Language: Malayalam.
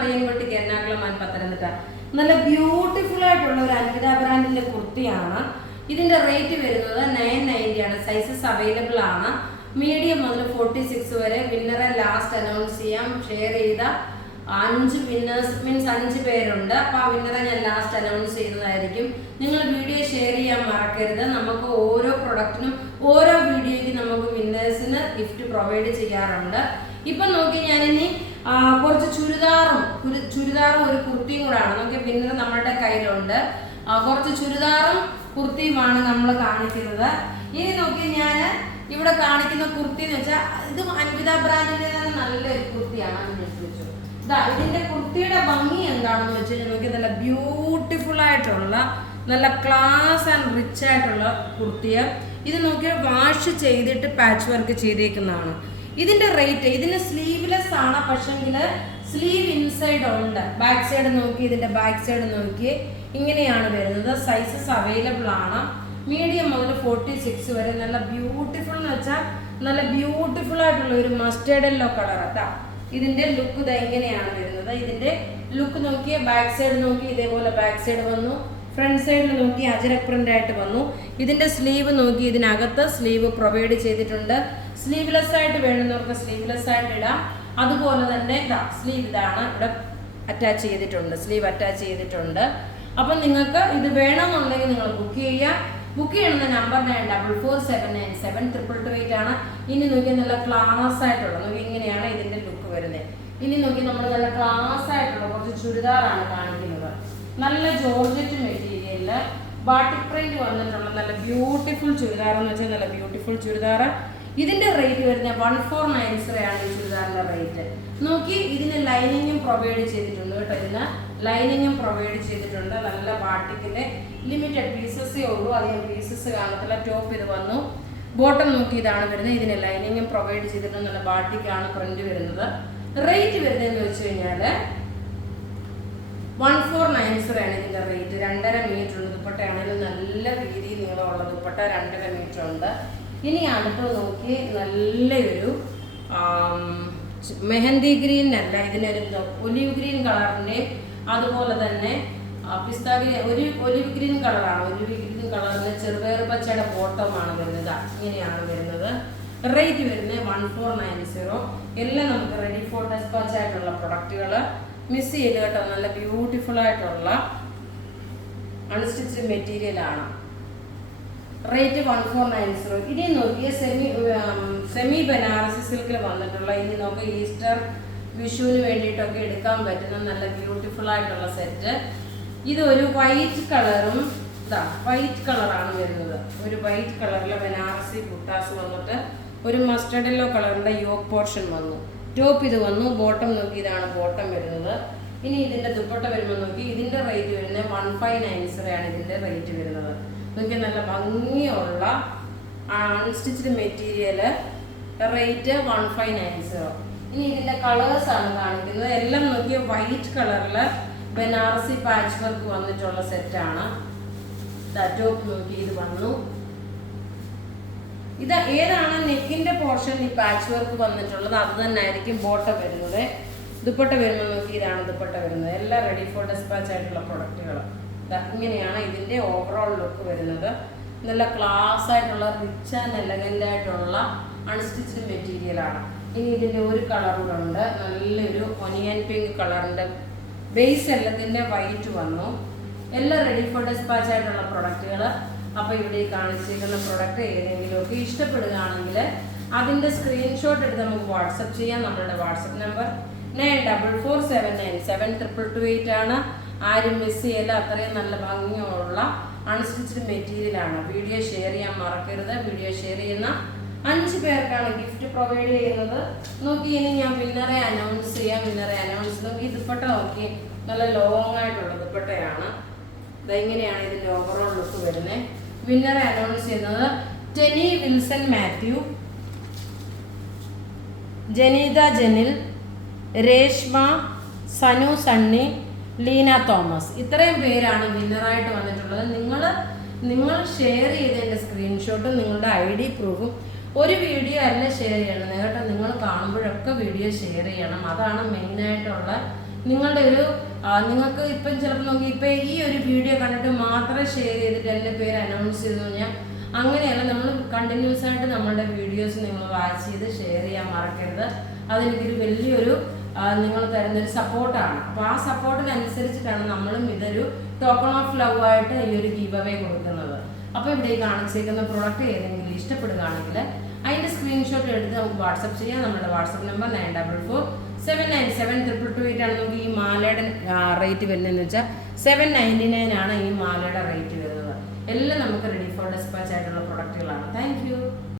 മറിയൻകുട്ടിക്ക് എറണാകുളം പത്തനംതിട്ട. നല്ല ബ്യൂട്ടിഫുൾ ആയിട്ടുള്ള ഒരു അൻവിത ബ്രാൻഡിന്റെ കുർത്തിയാണ്. ഇതിന്റെ റേറ്റ് വരുന്നത് 990 ആണ്. സൈസസ് അവൈലബിൾ ആണ്. മീഡിയം മുതൽ 46 വരെ. വിന്നറെ ലാസ്റ്റ് അനൗൺസ് ചെയ്യാം. ഷെയർ ചെയ്ത 5 വിന്നേഴ്സ് മീൻസ് 5 പേരുണ്ട്. അപ്പൊ ആ വിന്നറെ ഞാൻ ലാസ്റ്റ് അനൗൺസ് ചെയ്യുന്നതായിരിക്കും. നിങ്ങൾ വീഡിയോ ഷെയർ ചെയ്യാൻ മറക്കരുത്. നമുക്ക് ഓരോ പ്രൊഡക്റ്റിനും ഓരോ വീഡിയോയ്ക്ക് നമുക്ക് വിന്നേഴ്സിന് ഗിഫ്റ്റ് പ്രൊവൈഡ് ചെയ്യാറുണ്ട്. ഇപ്പൊ നോക്കി ഞാനിനി കുറച്ച് ചുരിദാറും ഒരു കുർത്തിയും കൂടാണ്. നോക്കി വിന്നർ നമ്മളുടെ കയ്യിലുണ്ട്. കുറച്ച് ചുരിദാറും കുർത്തിയുമാണ് നമ്മൾ കാണിക്കുന്നത്. ഇനി നോക്കി ഞാൻ ഇവിടെ കാണിക്കുന്ന കുർത്തി എന്ന് വെച്ചാൽ ഇത് അൻവിത ബ്രാൻഡിന്റെ തന്നെ നല്ലൊരു കുർത്തിയാണ്. ഇതിന്റെ കുർത്തിയുടെ ഭംഗി എന്താണെന്ന് വെച്ച് കഴിഞ്ഞാൽ നോക്കി നല്ല ബ്യൂട്ടിഫുൾ ആയിട്ടുള്ള നല്ല ക്ലാസ് ആൻഡ് റിച്ച് ആയിട്ടുള്ള കുർത്തിയ. ഇത് നോക്കിയാൽ വാഷ് ചെയ്തിട്ട് പാച്ച് വർക്ക് ചെയ്തേക്കുന്നതാണ്. ഇതിന്റെ റേറ്റ് ഇതിന് സ്ലീവ്ലെസ് ആണ്, പക്ഷെങ്കിൽ സ്ലീവ് ഇൻസൈഡ് ഉണ്ട്. ബാക്ക് സൈഡ് നോക്കി ഇതിന്റെ ബാക്ക് സൈഡ് നോക്കി ഇങ്ങനെയാണ് വരുന്നത്. സൈസസ് അവൈലബിൾ ആണ്. മീഡിയം മുതൽ 46 വരെ. നല്ല ബ്യൂട്ടിഫുൾ എന്ന് വെച്ചാൽ നല്ല ബ്യൂട്ടിഫുൾ ആയിട്ടുള്ള ഒരു മസ്റ്റേർഡ് യെല്ലോ കളർ. അതാ ഇതിന്റെ ലുക്ക് ഇത് എങ്ങനെയാണ് വരുന്നത്. ഇതിന്റെ ലുക്ക് നോക്കിയ ബാക്ക് സൈഡ് നോക്കി ഇതേപോലെ ബാക്ക് സൈഡ് വന്നു. ഫ്രണ്ട് സൈഡിൽ നോക്കി അജരക് പ്രിന്റ് ആയിട്ട് വന്നു. ഇതിന്റെ സ്ലീവ് നോക്കി ഇതിനകത്ത് സ്ലീവ് പ്രൊവൈഡ് ചെയ്തിട്ടുണ്ട്. സ്ലീവ്ലെസ് ആയിട്ട് വേണമെന്നവർക്ക് സ്ലീവ്ലെസ് ആയിട്ട് ഇടാം. അതുപോലെ തന്നെ സ്ലീവ് ഇതാണ് ഇവിടെ അറ്റാച്ച് ചെയ്തിട്ടുണ്ട്. സ്ലീവ് അറ്റാച്ച് ചെയ്തിട്ടുണ്ട്. അപ്പം നിങ്ങൾക്ക് ഇത് വേണമെന്നുണ്ടെങ്കിൽ നിങ്ങൾ ബുക്ക് ചെയ്യുക. ബുക്ക് ചെയ്യുന്ന നമ്പർ 9447972228 ആണ്. ഇനി നോക്കി നല്ല ക്ലാസ് ആയിട്ടുള്ള നോക്കി ഇങ്ങനെയാണ് ഇതിന്റെ ലുക്ക് വരുന്നത്. ഇനി നോക്കി നമ്മൾ നല്ല ക്ലാസ് ആയിട്ടുള്ള കുറച്ച് ചുരിദാറാണ് കാണിക്കുന്നത്. നല്ല ജോർജറ്റ് മെറ്റീരിയലില് ബാട്ടിക് പ്രിന്റ് വന്നിട്ടുള്ള നല്ല ബ്യൂട്ടിഫുൾ ചുരിദാർ എന്ന് വെച്ചാൽ നല്ല ബ്യൂട്ടിഫുൾ ചുരിദാർ. ഇതിന്റെ റേറ്റ് വരുന്നത് 1490 ആണ്. ഈ ചുരിദാറിന്റെ റേറ്റ് നോക്കി. ഇതിന് ലൈനിങ്ങും പ്രൊവൈഡ് ചെയ്തിട്ടുണ്ട് കേട്ടോ. ഇതിന് ലൈനിങ്ങും പ്രൊവൈഡ് ചെയ്തിട്ടുണ്ട്. നല്ല ബാട്ടിക്കിന്റെ ലിമിറ്റഡ് പീസസേ ഉള്ളൂ, അധികം പീസസ് കാണത്തില്ല. ടോപ്പ് ഇത് വന്നു. ബോട്ടം നോക്കി ഇതാണ് വരുന്നത്. ഇതിന് ലൈനിങ്ങും പ്രൊവൈഡ് ചെയ്തിട്ടുണ്ട്. നല്ല ബാട്ടിക്കാണ് പ്രിന്റ് വരുന്നത്. റേറ്റ് വരുന്നതെന്ന് വെച്ച് കഴിഞ്ഞാൽ 1490 ആണ് ഇതിന്റെ റേറ്റ്. 2.5 മീറ്റർ ഉണ്ട്. ദുപ്പട്ടയാണെങ്കിലും നല്ല വീതി നീളമുള്ള ദുപ്പട്ട 2.5 മീറ്റർ ഉണ്ട്. ഇനി അടുത്ത് നോക്കി നല്ലൊരു മെഹന്തി ഗ്രീൻ അല്ല, ഇതിനൊരു ഒലിവ് ഗ്രീൻ കളറിന്റെ അതുപോലെ തന്നെ പിസ്ത ഗ്രീൻ ഒരു ഒലിവ് ഗ്രീൻ കളറാണ്. ഒലിവ് ഗ്രീൻ കളറിന് ചെറുപയർ പച്ചയുടെ ബോട്ടമാണ് വരുന്നത്. ഇങ്ങനെയാണ് വരുന്നത്. റേറ്റ് വരുന്നത് 1490. എല്ലാം നമുക്ക് റെഡി ഫോർ ഡെസ്പാച്ച് ആയിട്ടുള്ള പ്രൊഡക്റ്റുകൾ. മിസ് ചെയ്ത് കേട്ടോ. നല്ല ബ്യൂട്ടിഫുൾ ആയിട്ടുള്ള അൺസ്റ്റിച്ച്ഡ് മെറ്റീരിയൽ ആണ്. റേറ്റ് 1490. ഇനി നോക്കിയ സെമി ബനാറസി സിൽക്കിൽ വന്നിട്ടുള്ള ഇനി നോക്കുക ഈസ്റ്റർ വിഷുവിന് വേണ്ടിയിട്ടൊക്കെ എടുക്കാൻ പറ്റുന്ന നല്ല ബ്യൂട്ടിഫുൾ ആയിട്ടുള്ള സെറ്റ്. ഇത് ഒരു വൈറ്റ് കളറും വൈറ്റ് കളറാണ് വരുന്നത്. ഒരു വൈറ്റ് കളറിലെ ബനാറസി ബുട്ടാസ് വന്നിട്ട് ഒരു മസ്റ്റർഡ് യെല്ലോ കളറിന്റെ യോക്ക് പോർഷൻ വന്നു. ടോപ്പ് ഇത് വന്നു. ബോട്ടം നോക്കി ഇതാണ് ബോട്ടം വരുന്നത്. ഇനി ഇതിന്റെ ദുപ്പട്ട വരുമ്പോൾ നോക്കി ഇതിന്റെ റേറ്റ് വരുന്നത് 1590 ആണ് ഇതിന്റെ റേറ്റ് വരുന്നത്. നോക്കി നല്ല ഭംഗിയുള്ള അൺസ്റ്റിച്ച്ഡ് മെറ്റീരിയൽ. റേറ്റ് 1590. ഇനി ഇതിന്റെ കളേഴ്സ് ആണ് കാണിക്കുന്നത്. എല്ലാം നോക്കിയ വൈറ്റ് കളറില് ബനാറസി പാച്ച് വർക്ക് വന്നിട്ടുള്ള സെറ്റാണ്. ടോപ്പ് നോക്കി ഇത് വന്നു. ഇത് ഏതാണ് നെക്കിന്റെ പോർഷൻ ഈ പാച്ച് വർക്ക് വന്നിട്ടുള്ളത് അത് തന്നെ ആയിരിക്കും ബോട്ടം വരുന്നത്. ദുപ്പട്ട വരുമ്പോൾ നോക്കി ഇതാണ് ദുപ്പട്ട വരുന്നത്. എല്ലാം റെഡി ഫോർ ഡെസ്പാച്ച് ആയിട്ടുള്ള പ്രൊഡക്റ്റുകൾ. ഇങ്ങനെയാണ് ഇതിന്റെ ഓവറോൾ ലുക്ക് വരുന്നത്. നല്ല ക്ലാസ് ആയിട്ടുള്ള റിച്ച് ആൻഡ് എലഗന്റ് ആയിട്ടുള്ള അൺസ്റ്റിച്ച്ഡ് മെറ്റീരിയൽ ആണ്. ഇനി ഇതിന്റെ ഒരു കളർ കൂടെ ഉണ്ട്. നല്ലൊരു ഒനിയൻ പിങ്ക് കളറിന്റെ ബേസ് എല്ലാത്തിന്റെ വൈറ്റ് വന്നു. എല്ലാം റെഡി ഫോർ ഡെസ്പാച്ച് ആയിട്ടുള്ള പ്രൊഡക്റ്റുകൾ. അപ്പോൾ ഇവിടെ കാണിച്ചിരിക്കുന്ന പ്രൊഡക്റ്റ് ഏതെങ്കിലുമൊക്കെ ഇഷ്ടപ്പെടുകയാണെങ്കിൽ അതിന്റെ സ്ക്രീൻഷോട്ട് എടുത്ത് നമുക്ക് വാട്സപ്പ് ചെയ്യാം. നമ്മളുടെ വാട്സപ്പ് നമ്പർ 9447972228 ആണ്. ആരും മിസ് ചെയ്യല്ല. അത്രയും നല്ല ഭംഗിയുള്ള അൺസ്റ്റിച്ച്ഡ് മെറ്റീരിയൽ ആണ്. വീഡിയോ ഷെയർ ചെയ്യാൻ മറക്കരുത്. വീഡിയോ ഷെയർ ചെയ്യുന്ന 5 പേർക്കാണ് ഗിഫ്റ്റ് പ്രൊവൈഡ് ചെയ്യുന്നത്. നോക്കി ഇനി ഞാൻ വിന്നറെ അനൗൺസ് ചെയ്യാം. വിന്നറെ അനൗൺസ് നോക്കി ദുപ്പട്ട നോക്കി നല്ല ലോങ് ആയിട്ടുള്ള ദുപ്പട്ടയാണ്. ഇതെങ്ങനെയാണ് ഇതിന്റെ ഓവറോൾ ലുക്ക് വരുന്നത്. വിന്നറെ അനൗൺസ് ചെയ്യുന്നത് Tenny Wilson Mathew, ജനീത ജനിൽ, Reshma, Sanu Sunny, Leena Thomas. ഇത്രയും പേരാണ് വിന്നറായിട്ട് വന്നിട്ടുള്ളത്. നിങ്ങൾ ഷെയർ ചെയ്തതിൻ്റെ സ്ക്രീൻഷോട്ടും നിങ്ങളുടെ ID പ്രൂഫും ഒരു വീഡിയോ അല്ല ഷെയർ ചെയ്യണം കേട്ടോ. നിങ്ങൾ കാണുമ്പോഴൊക്കെ വീഡിയോ ഷെയർ ചെയ്യണം. അതാണ് മെയിനായിട്ടുള്ള നിങ്ങളുടെ ഒരു നിങ്ങൾക്ക് ഇപ്പം ചിലപ്പോൾ നോക്കി ഇപ്പം ഈ ഒരു വീഡിയോ കണ്ടിട്ട് മാത്രം ഷെയർ ചെയ്തിട്ട് എൻ്റെ പേര് അനൗൺസ് ചെയ്തു കഴിഞ്ഞാൽ അങ്ങനെയല്ല. നമ്മൾ കണ്ടിന്യൂസ് ആയിട്ട് നമ്മളുടെ വീഡിയോസ് നിങ്ങൾ വാച്ച് ചെയ്ത് ഷെയർ ചെയ്യാൻ മറക്കരുത്. അതെനിക്കൊരു വലിയൊരു നിങ്ങൾ തരുന്നൊരു സപ്പോർട്ടാണ്. അപ്പോൾ ആ സപ്പോർട്ടിനനുസരിച്ചിട്ടാണ് നമ്മളും ഇതൊരു ടോക്കൺ ഓഫ് ലവ് ആയിട്ട് ഈ ഒരു ഗീവ് അവേ കൊടുക്കുന്നത്. അപ്പോൾ ഇവിടെ ഈ കാണിച്ചേക്കുന്ന പ്രോഡക്റ്റ് ഏതെങ്കിലും ഇഷ്ടപ്പെടുകയാണെങ്കിൽ അതിൻ്റെ സ്ക്രീൻഷോട്ട് എടുത്ത് നമുക്ക് വാട്സപ്പ് ചെയ്യാം. നമ്മുടെ വാട്സപ്പ് നമ്പർ 9447972228 ആണ്. നമുക്ക് ഈ മാലയുടെ റേറ്റ് വരുന്നതെന്ന് വെച്ചാൽ 799 ആണ് ഈ മാലയുടെ റേറ്റ് വരുന്നത്. എല്ലാം നമുക്ക് റെഡി ഫോർ ഡെസ്പാച്ച് ആയിട്ടുള്ള പ്രൊഡക്റ്റുകളാണ്. Thank you.